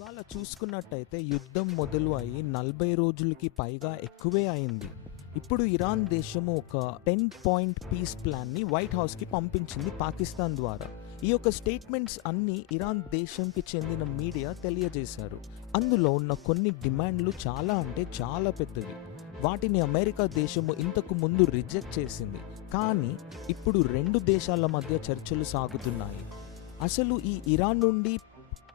ఇవాళ చూసుకున్నట్టయితే యుద్ధం మొదలు అయి 40 రోజులకి పైగా ఎక్కువే అయింది. ఇప్పుడు ఇరాన్ దేశము ఒక 10-పాయింట్ పీస్ ప్లాన్ని వైట్ హౌస్కి పంపించింది పాకిస్తాన్ ద్వారా. ఈ యొక్క స్టేట్మెంట్స్ అన్నీ ఇరాన్ దేశంకి చెందిన మీడియా తెలియజేశారు. అందులో ఉన్న కొన్ని డిమాండ్లు చాలా అంటే చాలా పెద్దవి. వాటిని అమెరికా దేశము ఇంతకు ముందు రిజెక్ట్ చేసింది. కానీ ఇప్పుడు రెండు దేశాల మధ్య చర్చలు సాగుతున్నాయి. అసలు ఈ ఇరాన్ నుండి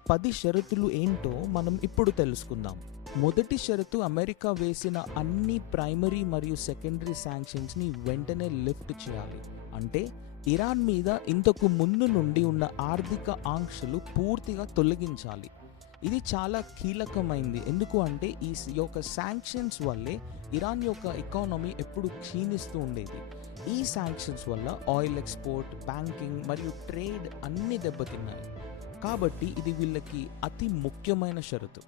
10 షరతులు ఏంటో మనం ఇప్పుడు తెలుసుకుందాం. మొదటి షరతు, అమెరికా వేసిన అన్ని ప్రైమరీ మరియు సెకండరీ శాంక్షన్స్ని వెంటనే లిఫ్ట్ చేయాలి. అంటే ఇరాన్ మీద ఇంతకు ముందు నుండి ఉన్న ఆర్థిక ఆంక్షలు పూర్తిగా తొలగించాలి. ఇది చాలా కీలకమైంది. ఎందుకు అంటే ఈ యొక్క శాంక్షన్స్ వల్లే ఇరాన్ యొక్క ఎకానమీ ఎప్పుడు క్షీణిస్తూ ఉండేది. ఈ శాంక్షన్స్ వల్ల ఆయిల్ ఎక్స్పోర్ట్, బ్యాంకింగ్ మరియు ట్రేడ్ అన్నీ దెబ్బతిన్నాయి. కాబట్టి ఇది వీళ్ళకి అతి ముఖ్యమైన షరతు.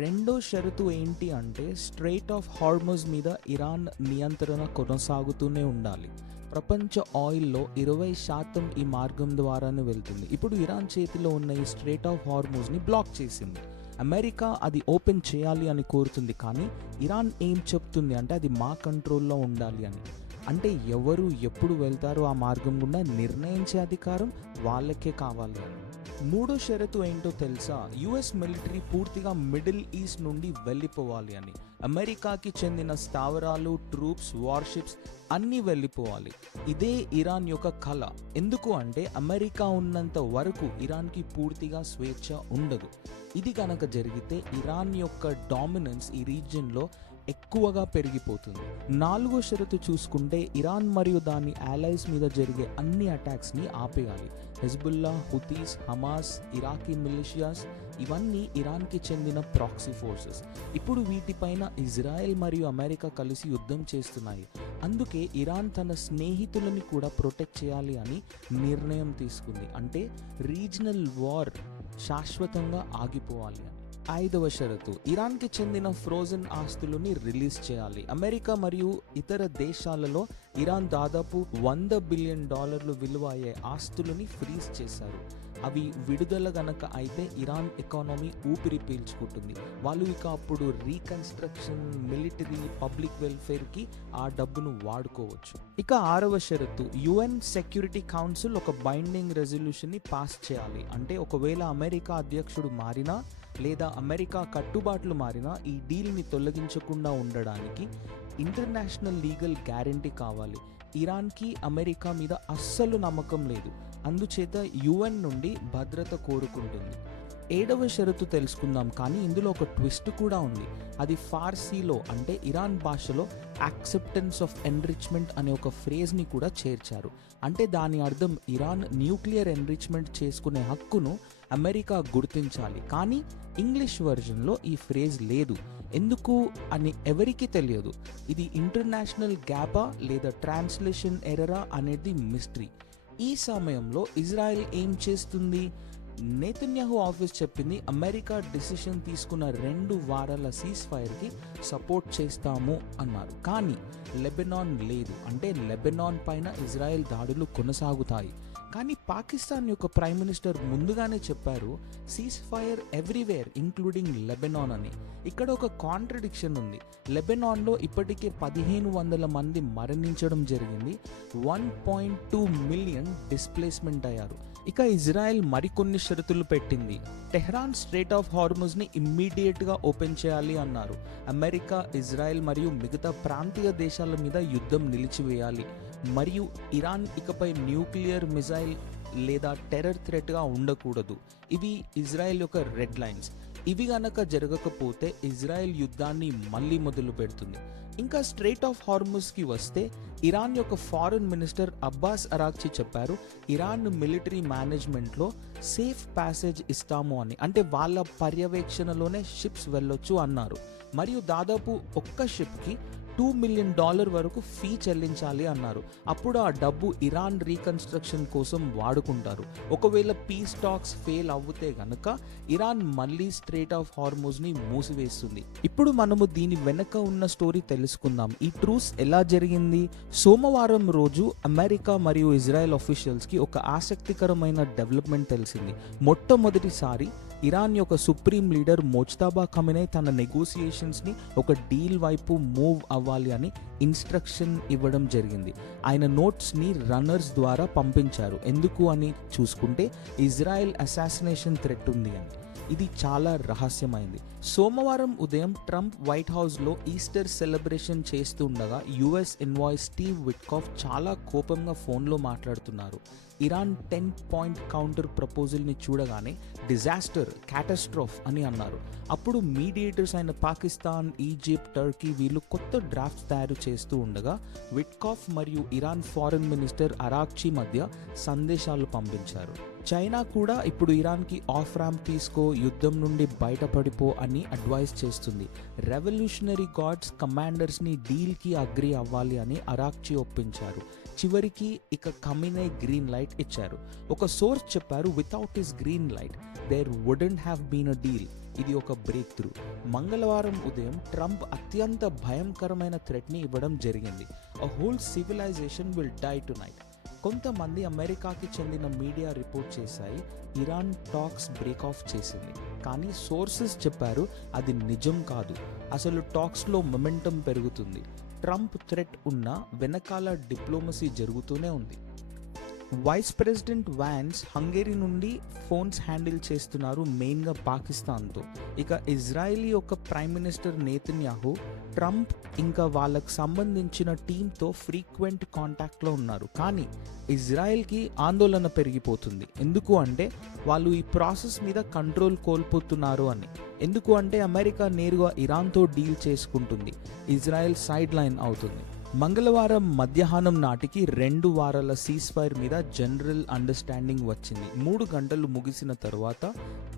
రెండో షరతు ఏంటి అంటే స్ట్రెయిట్ ఆఫ్ హార్మజ్ మీద ఇరాన్ నియంత్రణ కొనసాగుతూనే ఉండాలి. ప్రపంచ ఆయిల్లో 20% ఈ మార్గం ద్వారానే వెళ్తుంది. ఇప్పుడు ఇరాన్ చేతిలో ఉన్న ఈ స్ట్రెయిట్ ఆఫ్ హార్మజ్ని బ్లాక్ చేసింది. అమెరికా అది ఓపెన్ చేయాలి అని కోరుతుంది. కానీ ఇరాన్ ఏం చెప్తుంది అంటే అది మా కంట్రోల్లో ఉండాలి అని. అంటే ఎవరు ఎప్పుడు వెళ్తారో ఆ మార్గం గుండా నిర్ణయించే అధికారం వాళ్ళకే కావాలి అని. మూడో షరతు ఏంటో తెలుసా? యుఎస్ మిలిటరీ పూర్తిగా మిడిల్ ఈస్ట్ నుండి వెళ్ళిపోవాలి అని. అమెరికాకి చెందిన స్థావరాలు, ట్రూప్స్, వార్షిప్స్ అన్నీ వెళ్ళిపోవాలి. ఇదే ఇరాన్ యొక్క కళ. ఎందుకు అంటే అమెరికా ఉన్నంత వరకు ఇరాన్కి పూర్తిగా స్వేచ్ఛ ఉండదు. ఇది కనుక జరిగితే ఇరాన్ యొక్క డామినెన్స్ ఈ రీజియన్లో ఎక్కువగా పెరిగిపోతుంది. నాలుగో షరతు చూసుకుంటే ఇరాన్ మరియు దాని allies మీద జరిగే అన్ని అటాక్స్ని ఆపేయాలి. హెజ్బుల్లా, హుతీస్, హమాస్, ఇరాకీ మిలిషియాస్ ఇవన్నీ ఇరాన్కి చెందిన ప్రాక్సీ ఫోర్సెస్. ఇప్పుడు వీటిపైన ఇజ్రాయెల్ మరియు అమెరికా కలిసి యుద్ధం చేస్తున్నాయి. అందుకే ఇరాన్ తన స్నేహితులని కూడా ప్రొటెక్ట్ చేయాలి అని నిర్ణయం తీసుకుంది. అంటే రీజనల్ వార్ శాశ్వతంగా ఆగిపోవాలి అని. ఐదవ షరతు, ఇరాన్కి చెందిన ఫ్రోజన్ ఆస్తులని రిలీజ్ చేయాలి. అమెరికా మరియు ఇతర దేశాలలో ఇరాన్ దాదాపు $100 బిలియన్ విలువ అయ్యే ఆస్తులని ఫ్రీజ్ చేశారు. అవి విడుదల గనక అయితే ఇరాన్ ఎకానమీ ఊపిరి పీల్చుకుంటుంది. వాళ్ళు ఇక అప్పుడు రీకన్స్ట్రక్షన్, మిలిటరీ, పబ్లిక్ వెల్ఫేర్కి ఆ డబ్బును వాడుకోవచ్చు. ఇక ఆరవ షరతు, UN సెక్యూరిటీ కౌన్సిల్ ఒక బైండింగ్ రెజల్యూషన్ని పాస్ చేయాలి. అంటే ఒకవేళ అమెరికా అధ్యక్షుడు మారినా లేదా అమెరికా కట్టుబాట్లు మారినా ఈ డీల్ని తొలగించకుండా ఉండడానికి ఇంటర్నేషనల్ లీగల్ గ్యారంటీ కావాలి. ఇరాన్కి అమెరికా మీద అస్సలు నమ్మకం లేదు. అందుచేత UN నుండి భద్రత కోరుకుంటుంది. ఏడవ షరతు తెలుసుకుందాం. కానీ ఇందులో ఒక ట్విస్ట్ కూడా ఉంది. అది ఫార్సీలో అంటే ఇరాన్ భాషలో యాక్సెప్టెన్స్ ఆఫ్ ఎన్రిచ్మెంట్ అనే ఒక ఫ్రేజ్ని కూడా చేర్చారు. అంటే దాని అర్థం ఇరాన్ న్యూక్లియర్ ఎన్రిచ్మెంట్ చేసుకునే హక్కును అమెరికా గుర్తించాలి. కానీ ఇంగ్లీష్ వర్జన్లో ఈ ఫ్రేజ్ లేదు. ఎందుకు అని ఎవరికీ తెలియదు. ఇది ఇంటర్నేషనల్ గ్యాపా లేదా ట్రాన్స్లేషన్ ఎరరా అనేది మిస్టరీ. ఈ సమయంలో ఇజ్రాయెల్ ఏం చేస్తుంది? నెతన్యాహు ఆఫీస్ చెప్పింది అమెరికా డిసిషన్ తీసుకున్న 2 వారాల సీజ్ ఫైర్కి సపోర్ట్ చేస్తాము అన్నారు. కానీ లెబనాన్ లేదు. అంటే లెబనాన్ పైన ఇజ్రాయెల్ దాడులు కొనసాగుతాయి. కానీ పాకిస్తాన్ యొక్క ప్రైమ్ మినిస్టర్ ముందుగానే చెప్పారు cease fire everywhere including Lebanon అని. ఇక్కడ ఒక కాంట్రడిక్షన్ ఉంది. లెబనాన్లో ఇప్పటికే 1500 మంది మరణించడం జరిగింది. 1.2 మిలియన్ డిస్ప్లేస్మెంట్ అయ్యారు. ఇక ఇజ్రాయెల్ మరికొన్ని షరతులు పెట్టింది. టెహ్రాన్ స్ట్రెయిట్ ఆఫ్ హార్మజ్ని ఇమ్మీడియట్గా ఓపెన్ చేయాలి అన్నారు. అమెరికా, ఇజ్రాయెల్ మరియు మిగతా ప్రాంతీయ దేశాల మీద యుద్ధం నిలిచివేయాలి. మరియు ఇరాన్ ఇకపై న్యూక్లియర్ మిజైల్ లేదా టెర్రర్ థ్రెట్గా ఉండకూడదు. ఇవి ఇజ్రాయెల్ యొక్క రెడ్ లైన్స్. ఇవి గనక జరగకపోతే ఇజ్రాయెల్ యుద్ధాన్ని మళ్ళీ మొదలు పెడుతుంది. ఇంకా స్ట్రెయిట్ ఆఫ్ హార్మజ్కి వస్తే ఇరాన్ యొక్క ఫారెన్ మినిస్టర్ అబ్బాస్ అరాక్చి చెప్పారు ఇరాన్ మిలిటరీ మేనేజ్మెంట్లో సేఫ్ ప్యాసేజ్ ఇస్తాము అని. అంటే వాళ్ళ పర్యవేక్షణలోనే షిప్స్ వెళ్ళొచ్చు అన్నారు. మరియు దాదాపు ఒక్క షిప్కి $2 మిలియన్ వరకు ఫీ చెల్లించాలి అన్నారు. అప్పుడు ఆ డబ్బు ఇరాన్ రీకన్స్ట్రక్షన్ కోసం వాడుకుంటారు. ఒకవేళ పీస్ టాక్స్ ఫెయిల్ అవుతే గనక ఇరాన్ మళ్ళీ స్ట్రెయిట్ ఆఫ్ హార్మజ్ని మూసివేస్తుంది. ఇప్పుడు మనము దీని వెనక ఉన్న స్టోరీ తెలుసుకుందాం. ఈ ట్రూస్ ఎలా జరిగింది? సోమవారం రోజు అమెరికా మరియు ఇజ్రాయెల్ ఆఫీషియల్స్కి ఒక ఆసక్తికరమైన డెవలప్మెంట్ తెలిసింది. మొట్టమొదటిసారి ఇరాన్ యొక్క సుప్రీం లీడర్ మోజ్తబా ఖమేనీ తన నెగోసియేషన్స్ని ఒక డీల్ వైపు మూవ్ అవ్వాలి అని ఇన్స్ట్రక్షన్ ఇవ్వడం జరిగింది. ఆయన నోట్స్ని రన్నర్స్ ద్వారా పంపించారు. ఎందుకు అని చూసుకుంటే ఇజ్రాయెల్ అసాసినేషన్ థ్రెట్ ఉంది అని. ఇది చాలా రహస్యమైంది. సోమవారం ఉదయం ట్రంప్ వైట్ హౌస్లో ఈస్టర్ సెలబ్రేషన్ చేస్తుండగా యుఎస్ ఎన్వాయ్ స్టీవ్ విట్కాఫ్ చాలా కోపంగా ఫోన్లో మాట్లాడుతున్నారు. ఇరాన్ 10 పాయింట్ కౌంటర్ ప్రపోజల్ని చూడగానే డిజాస్టర్, క్యాటస్ట్రోఫ్ అని అన్నారు. అప్పుడు మీడియేటర్స్ అయిన పాకిస్తాన్, ఈజిప్ట్, టర్కీ వీళ్ళు కొత్త డ్రాఫ్ట్స్ తయారు చేస్తూ ఉండగా విట్కాఫ్ మరియు ఇరాన్ ఫారెన్ మినిస్టర్ అరాక్చి మధ్య సందేశాలు పంపించారు. చైనా కూడా ఇప్పుడు ఇరాన్కి ఆఫ్ ర్యాంప్ తీసుకో, యుద్ధం నుండి బయటపడిపో అని అడ్వైస్ చేస్తుంది. రెవల్యూషనరీ గార్డ్స్ కమాండర్స్ని డీల్కి అగ్రి అవ్వాలి అని అరాక్చి ఒప్పించారు. చివరికి ఇక ఖమేనీ గ్రీన్ లైట్ ఇచ్చారు. ఒక సోర్స్ చెప్పారు, without his green light there wouldn't have been a deal. ఇది ఒక బ్రేక్ త్రూ. మంగళవారం ఉదయం ట్రంప్ అత్యంత భయంకరమైన థ్రెట్ని ఇవ్వడం జరిగింది. A whole civilization will die tonight. కొంతమంది అమెరికాకి చెందిన మీడియా రిపోర్ట్ చేశాయి ఇరాన్ టాక్స్ బ్రేక్ ఆఫ్ చేసింది. కానీ సోర్సెస్ చెప్పారు అది నిజం కాదు. అసలు టాక్స్లో మొమెంటం పెరుగుతుంది. ట్రంప్ థ్రెట్ ఉన్న వెనకాల డిప్లొమసీ జరుగుతూనే ఉంది. వైస్ ప్రెసిడెంట్ వాన్స్ హంగేరీ నుండి ఫోన్స్ హ్యాండిల్ చేస్తున్నారు, మెయిన్గా పాకిస్తాన్తో. ఇక ఇజ్రాయిలీ యొక్క ప్రైమ్ మినిస్టర్ నేతన్యాహు ట్రంప్ ఇంకా వాళ్ళకు సంబంధించిన టీంతో ఫ్రీక్వెంట్ కాంటాక్ట్లో ఉన్నారు. కానీ ఇజ్రాయెల్కి ఆందోళన పెరిగిపోతుంది. ఎందుకు అంటే వాళ్ళు ఈ ప్రాసెస్ మీద కంట్రోల్ కోల్పోతున్నారు అని. ఎందుకు అంటే అమెరికా నేరుగా ఇరాన్తో డీల్ చేసుకుంటుంది, ఇజ్రాయెల్ సైడ్ లైన్ అవుతుంది. మంగళవారం మధ్యాహ్నం నాటికి 2 వారాల సీజ్ ఫైర్ మీద జనరల్ అండర్స్టాండింగ్ వచ్చింది. 3 గంటలు ముగిసిన తర్వాత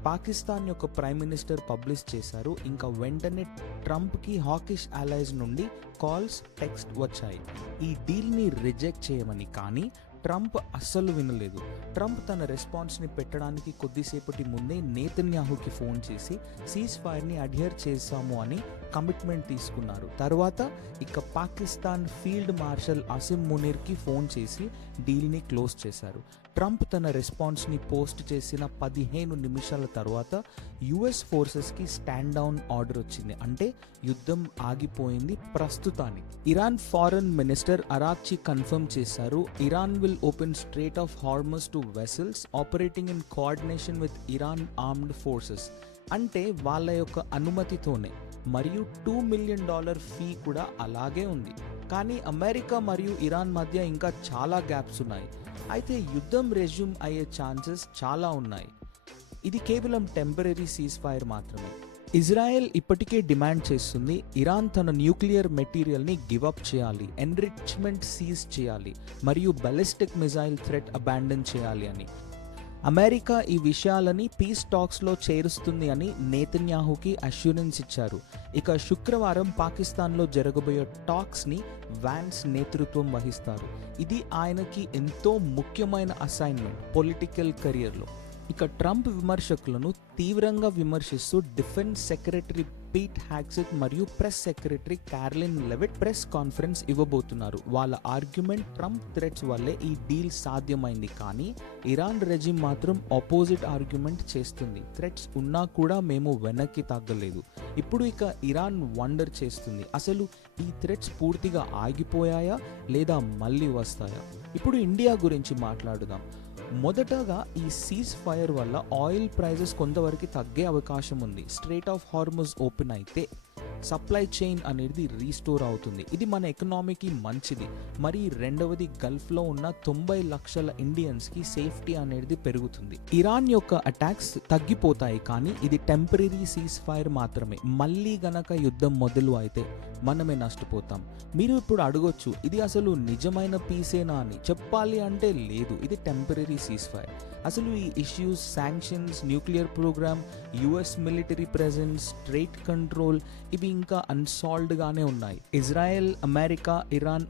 పాకిస్తాన్ యొక్క ప్రైమ్ మినిస్టర్ పబ్లిష్ చేశారు. ఇంకా వెంటనే ట్రంప్కి హాకిష్ అలైస్ నుండి కాల్స్, టెక్స్ట్ వచ్చాయి ఈ డీల్ని రిజెక్ట్ చేయమని. కానీ ట్రంప్ అస్సలు వినలేదు. ట్రంప్ తన రెస్పాన్స్ని పెట్టడానికి కొద్దిసేపటి ముందే నేతన్యాహుకి ఫోన్ చేసి సీజ్ ఫైర్ని అడ్హేర్ చేశాము అని కమిట్మెంట్ తీసుకున్నారు. తర్వాత ఇక పాకిస్తాన్ ఫీల్డ్ మార్షల్ అసిమ్ మునీర్కి ఫోన్ చేసి డీల్ని క్లోజ్ చేశారు. ట్రంప్ తన రెస్పాన్స్ని పోస్ట్ చేసిన 15 నిమిషాల తర్వాత యుఎస్ ఫోర్సెస్కి స్టాండ్ డౌన్ ఆర్డర్ వచ్చింది. అంటే యుద్ధం ఆగిపోయింది ప్రస్తుతానికి. Iran foreign minister Araghchi confirm చేశారు, Iran will open Strait of Hormuz to vessels operating in coordination with Iran armed forces. అంటే వాళ్ళ యొక్క అనుమతితోనే. మరియు $2 మిలియన్ ఫీ కూడా అలాగే ఉంది. కానీ అమెరికా మరియు ఇరాన్ మధ్య ఇంకా చాలా గ్యాప్స్ ఉన్నాయి. అయితే యుద్ధం రెజ్యూమ్ అయ్యే ఛాన్సెస్ చాలా ఉన్నాయి. ఇది కేవలం టెంపరరీ సీజ్ ఫైర్ మాత్రమే. ఇజ్రాయెల్ ఇప్పటికే డిమాండ్ చేస్తుంది ఇరాన్ తన న్యూక్లియర్ మెటీరియల్ని గివప్ చేయాలి, ఎన్రిచ్మెంట్ సీజ్ చేయాలి మరియు బాలిస్టిక్ మిజైల్ థ్రెట్ అబాండన్ చేయాలి అని. అమెరికా ఈ విషయాలని పీస్ టాక్స్లో చేరుస్తుంది అని నేతన్యాహుకి అష్యూరెన్స్ ఇచ్చారు. ఇక శుక్రవారం పాకిస్తాన్లో జరగబోయే టాక్స్ని వాన్స్ నేతృత్వం వహిస్తారు. ఇది ఆయనకి ఎంతో ముఖ్యమైన అసైన్మెంట్ పొలిటికల్ కెరియర్లో. ఇక ట్రంప్ విమర్శకులను తీవ్రంగా విమర్శిస్తూ డిఫెన్స్ సెక్రటరీ పీట్ హ్యాగ్సెట్ మరియు press secretary Caroline లెవిట్ press conference ఇవ్వబోతున్నారు. వాళ్ళ ఆర్గ్యుమెంట్ ట్రంప్ థ్రెట్స్ వల్లే ఈ డీల్ సాధ్యమైంది. కానీ ఇరాన్ రెజిమ్ మాత్రం ఆపోజిట్ ఆర్గ్యుమెంట్ చేస్తుంది. థ్రెట్స్ ఉన్నా కూడా మేము వెనక్కి తగ్గలేదు. ఇప్పుడు ఇక ఇరాన్ వండర్ చేస్తుంది, అసలు ఈ థ్రెట్స్ పూర్తిగా ఆగిపోయాయా లేదా మళ్ళీ వస్తాయా? ఇప్పుడు ఇండియా గురించి మాట్లాడుదాం. మొదటగా ఈ సీజ్ ఫైర్ వల్ల ఆయిల్ ప్రైజెస్ కొంతవరకు తగ్గే అవకాశం ఉంది. స్ట్రేట్ ఆఫ్ హార్మస్ ఓపెన్ అయితే సప్లై చైన్ అనేది రీస్టోర్ అవుతుంది. ఇది మన ఎకనామీకి మంచిది. మరి రెండవది గల్ఫ్లో ఉన్న 90 లక్షల ఇండియన్స్కి సేఫ్టీ అనేది పెరుగుతుంది. ఇరాన్ యొక్క అటాక్స్ తగ్గిపోతాయి, కానీ ఇది టెంపరీ సీజ్ ఫైర్ మాత్రమే. మళ్ళీ గనక యుద్ధం మొదలు అయితే మనమే నష్టపోతాం. మీరు ఇప్పుడు అడగొచ్చు, ఇది అసలు నిజమైన పీసేనా అని. చెప్పాలి అంటే లేదు, ఇది టెంపరీ సీజ్ ఫైర్. అసలు ఈ issues, sanctions, nuclear programme, US military presence, trade control ఇవి ఇంకా అన్సాల్వ్డ్గానే ఉన్నాయి. ఇజ్రాయెల్, అమెరికా, ఇరాన్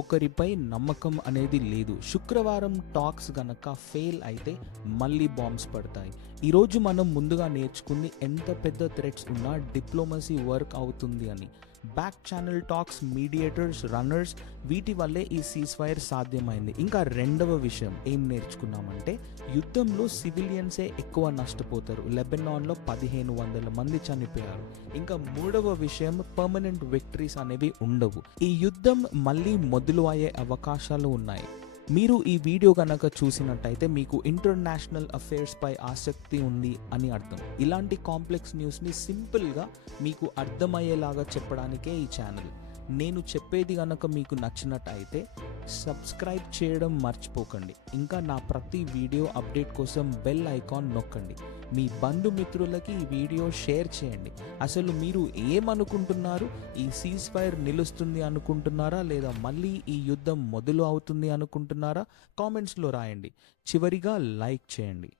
ఒకరిపై నమ్మకం అనేది లేదు. శుక్రవారం టాక్స్ గనక ఫెయిల్ అయితే మళ్ళీ బాంబ్స్ పడతాయి. ఈరోజు మనం ముందుగా నేర్చుకుంది ఎంత పెద్ద థ్రెట్స్ ఉన్నా డిప్లొమసీ వర్క్ అవుతుంది అని. Back channel talks, mediators, runners, వీటి వల్లే ఈ సీజ్ఫైర్ సాధ్యమైంది. ఇంకా రెండవ విషయం ఏం నేర్చుకున్నామంటే యుద్ధంలో సివిలియన్సే ఎక్కువ నష్టపోతారు. లెబనాన్లో 1500 మంది చనిపోయారు. ఇంకా మూడవ విషయం పర్మనెంట్ విక్టరీస్ అనేవి ఉండవు. ఈ యుద్ధం మళ్ళీ మొదలు అయ్యే అవకాశాలు ఉన్నాయి. మీరు ఈ వీడియో కనుక చూసినట్టయితే మీకు ఇంటర్నేషనల్ అఫైర్స్ పై ఆసక్తి ఉంది అని అర్థం. ఇలాంటి కాంప్లెక్స్ న్యూస్ని సింపుల్గా మీకు అర్థమయ్యేలాగా చెప్పడానికే ఈ ఛానల్. నేను చెప్పేది కనుక మీకు నచ్చినట్టయితే సబ్స్క్రైబ్ చేయడం మర్చిపోకండి. ఇంకా నా ప్రతి వీడియో అప్డేట్ కోసం బెల్ ఐకాన్ నొక్కండి. మీ బంధుమిత్రులకి ఈ వీడియో షేర్ చేయండి. అసలు మీరు ఏమనుకుంటున్నారు? ఈ సీజ్ ఫైర్ నిలుస్తుంది అనుకుంటున్నారా, లేదా మళ్ళీ ఈ యుద్ధం మొదలు అవుతుంది అనుకుంటున్నారా? కామెంట్స్లో రాయండి. చివరిగా లైక్ చేయండి.